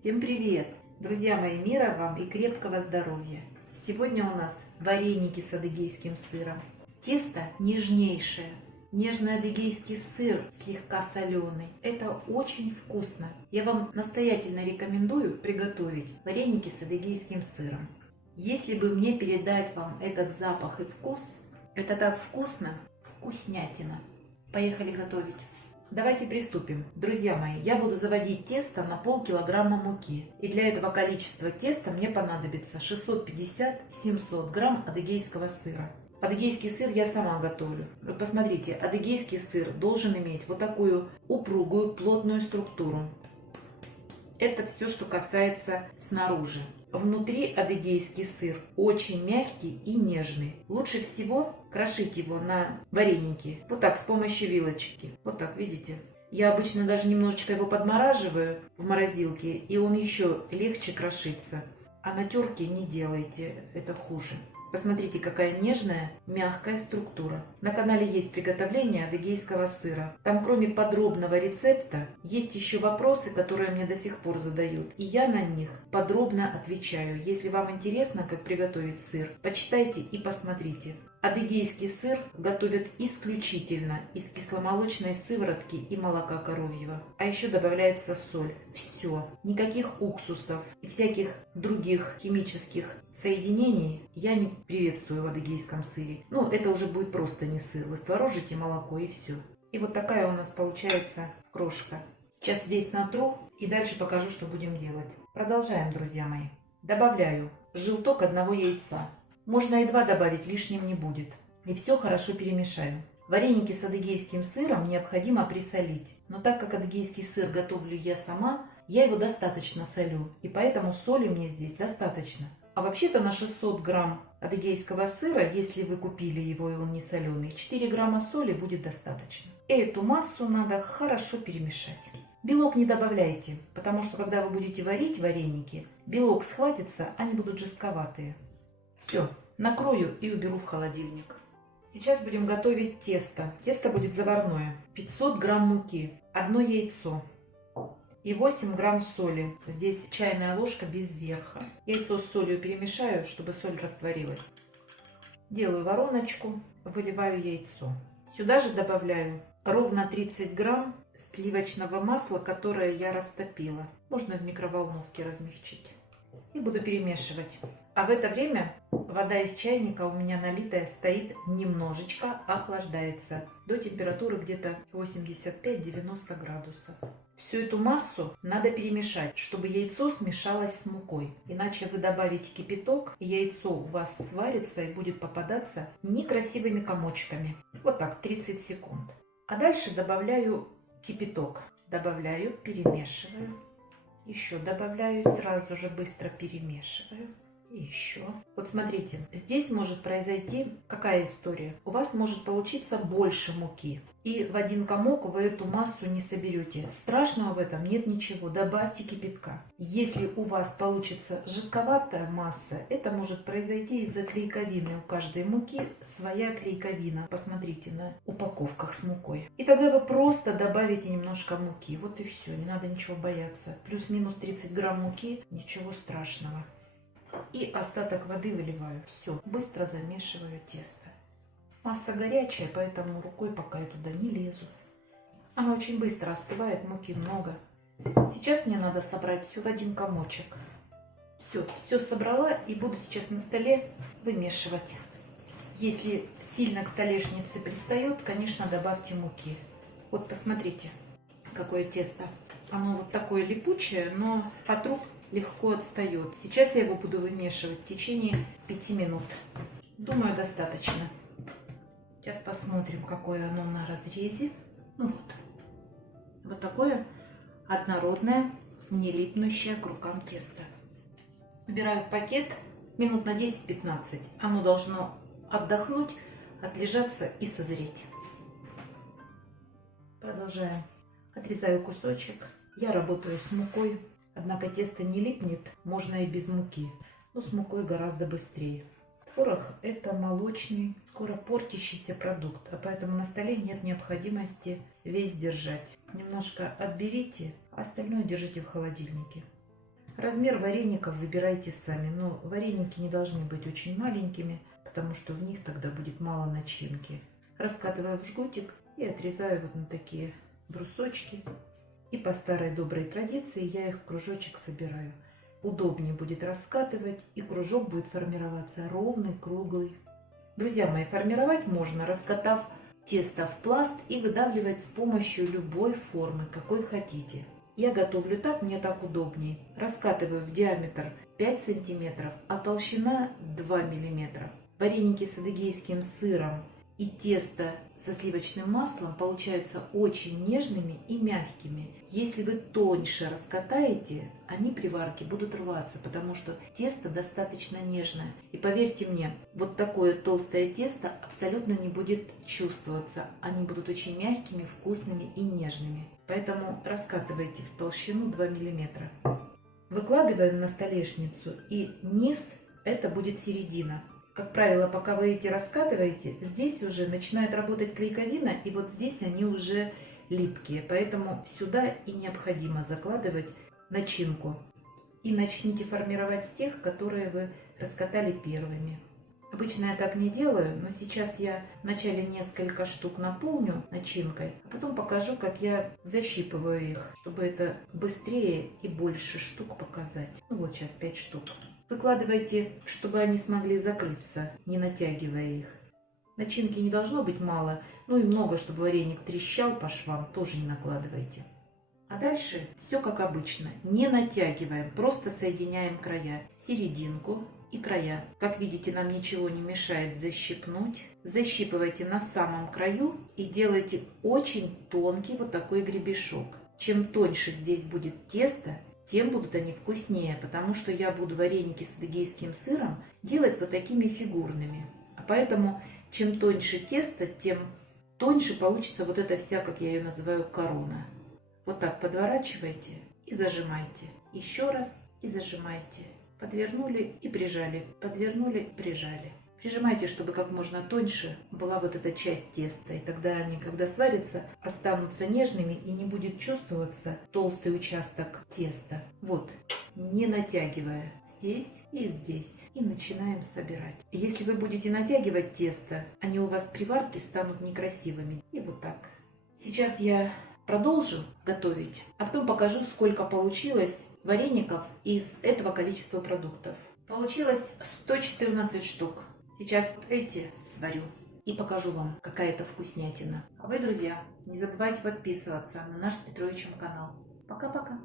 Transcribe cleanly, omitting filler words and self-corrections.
Всем привет! Друзья мои, мира вам и крепкого здоровья! Сегодня у нас вареники с адыгейским сыром. Тесто нежнейшее. Нежный адыгейский сыр, слегка соленый. Это очень вкусно. Я вам настоятельно рекомендую приготовить вареники с адыгейским сыром. Если бы мне передать вам этот запах и вкус, это так вкусно, вкуснятина. Поехали готовить. Давайте приступим. Друзья мои, я буду заводить тесто на полкилограмма муки. И для этого количества теста мне понадобится 650-700 грамм адыгейского сыра. Адыгейский сыр я сама готовлю. Вот посмотрите, адыгейский сыр должен иметь вот такую упругую, плотную структуру. Это все, что касается снаружи. Внутри адыгейский сыр очень мягкий и нежный. Лучше всего крошить его на вареники. Вот так, с помощью вилочки. Вот так, видите? Я обычно даже немножечко его подмораживаю в морозилке, и он еще легче крошится. А на терке не делайте, это хуже. Посмотрите, какая нежная, мягкая структура. На канале есть приготовление адыгейского сыра. Там, кроме подробного рецепта, есть еще вопросы, которые мне до сих пор задают. И я на них подробно отвечаю. Если вам интересно, как приготовить сыр, почитайте и посмотрите. Адыгейский сыр готовят исключительно из кисломолочной сыворотки и молока коровьего. А еще добавляется соль. Все. Никаких уксусов и всяких других химических соединений я не приветствую в адыгейском сыре. Ну, это уже будет просто не сыр. Вы створожите молоко и все. И вот такая у нас получается крошка. Сейчас весь натру и дальше покажу, что будем делать. Продолжаем, друзья мои. Добавляю желток одного яйца. Можно и 2 добавить, лишним не будет. И все хорошо перемешаю. Вареники с адыгейским сыром необходимо присолить. Но так как адыгейский сыр готовлю я сама, я его достаточно солю. И поэтому соли мне здесь достаточно. А вообще-то на 600 грамм адыгейского сыра, если вы купили его и он не соленый, 4 грамма соли будет достаточно. И эту массу надо хорошо перемешать. Белок не добавляйте, потому что когда вы будете варить вареники, белок схватится, они будут жестковатые. Все, накрою и уберу в холодильник. Сейчас будем готовить тесто. Тесто будет заварное. 500 грамм муки, 1 яйцо и 8 грамм соли. Здесь чайная ложка без верха. Яйцо с солью перемешаю, чтобы соль растворилась. Делаю вороночку, выливаю яйцо. Сюда же добавляю ровно 30 грамм сливочного масла, которое я растопила. Можно в микроволновке размягчить. И буду перемешивать. А в это время вода из чайника у меня налитая стоит немножечко, охлаждается до температуры где-то 85-90 градусов. Всю эту массу надо перемешать, чтобы яйцо смешалось с мукой. Иначе вы добавите кипяток, и яйцо у вас сварится и будет попадаться некрасивыми комочками. Вот так, 30 секунд. А дальше добавляю кипяток. Добавляю, перемешиваю. Еще добавляю, сразу же быстро перемешиваю. И еще. Вот смотрите, здесь может произойти какая история. У вас может получиться больше муки. И в один комок вы эту массу не соберете. Страшного в этом нет ничего. Добавьте кипятка. Если у вас получится жидковатая масса, это может произойти из-за клейковины. У каждой муки своя клейковина. Посмотрите на упаковках с мукой. И тогда вы просто добавите немножко муки. Вот и все. Не надо ничего бояться. Плюс-минус 30 грамм муки. Ничего страшного. И остаток воды выливаю. Все, быстро замешиваю тесто. Масса горячая, поэтому рукой пока я туда не лезу. Она очень быстро остывает, муки много. Сейчас мне надо собрать все в один комочек. Все собрала и буду сейчас на столе вымешивать. Если сильно к столешнице пристает, конечно, добавьте муки. Вот посмотрите, какое тесто. Оно вот такое липучее, но от рук легко отстает. Сейчас я его буду вымешивать в течение 5 минут. Думаю, достаточно. Сейчас посмотрим, какое оно на разрезе. Ну вот. Вот такое однородное, не липнущее к рукам тесто. Убираю в пакет минут на 10-15. Оно должно отдохнуть, отлежаться и созреть. Продолжаем. Отрезаю кусочек. Я работаю с мукой. Однако тесто не липнет, можно и без муки, но с мукой гораздо быстрее. Творог – это молочный, скоро портящийся продукт, а поэтому на столе нет необходимости весь держать. Немножко отберите, а остальное держите в холодильнике. Размер вареников выбирайте сами, но вареники не должны быть очень маленькими, потому что в них тогда будет мало начинки. Раскатываю в жгутик и отрезаю вот на такие брусочки. И по старой доброй традиции я их в кружочек собираю. Удобнее будет раскатывать, и кружок будет формироваться ровный, круглый. Друзья мои, формировать можно, раскатав тесто в пласт и выдавливать с помощью любой формы, какой хотите. Я готовлю так, мне так удобнее. Раскатываю в диаметр 5 сантиметров, а толщина 2 миллиметра. Вареники с адыгейским сыром и тесто со сливочным маслом получаются очень нежными и мягкими. Если вы тоньше раскатаете, они при варке будут рваться, потому что тесто достаточно нежное. И поверьте мне, вот такое толстое тесто абсолютно не будет чувствоваться. Они будут очень мягкими, вкусными и нежными. Поэтому раскатывайте в толщину 2 миллиметра. Выкладываем на столешницу, и низ – это будет середина. Как правило, пока вы эти раскатываете, здесь уже начинает работать клейковина, и вот здесь они уже липкие. Поэтому сюда и необходимо закладывать начинку. И начните формировать с тех, которые вы раскатали первыми. Обычно я так не делаю, но сейчас я вначале несколько штук наполню начинкой, а потом покажу, как я защипываю их, чтобы это быстрее и больше штук показать. Ну вот сейчас 5 штук. Выкладывайте, чтобы они смогли закрыться, не натягивая их. Начинки не должно быть мало, ну и много, чтобы вареник трещал по швам, тоже не накладывайте. А дальше все как обычно, не натягиваем, просто соединяем края, серединку и края. Как видите, нам ничего не мешает защипнуть. Защипывайте на самом краю и делайте очень тонкий вот такой гребешок. Чем тоньше здесь будет тесто, тем будут они вкуснее, потому что я буду вареники с адыгейским сыром делать вот такими фигурными. А поэтому, чем тоньше тесто, тем тоньше получится вот эта вся, как я ее называю, корона. Вот так подворачивайте и зажимайте. Еще раз и зажимайте. Подвернули и прижали, подвернули и прижали. Прижимайте, чтобы как можно тоньше была вот эта часть теста. И тогда они, когда сварятся, останутся нежными и не будет чувствоваться толстый участок теста. Вот, не натягивая здесь и здесь. И начинаем собирать. Если вы будете натягивать тесто, они у вас при варке станут некрасивыми. И вот так. Сейчас я продолжу готовить, а потом покажу, сколько получилось вареников из этого количества продуктов. Получилось 114 штук. Сейчас вот эти сварю и покажу вам, какая это вкуснятина. А вы, друзья, не забывайте подписываться на наш с Петровичем канал. Пока-пока!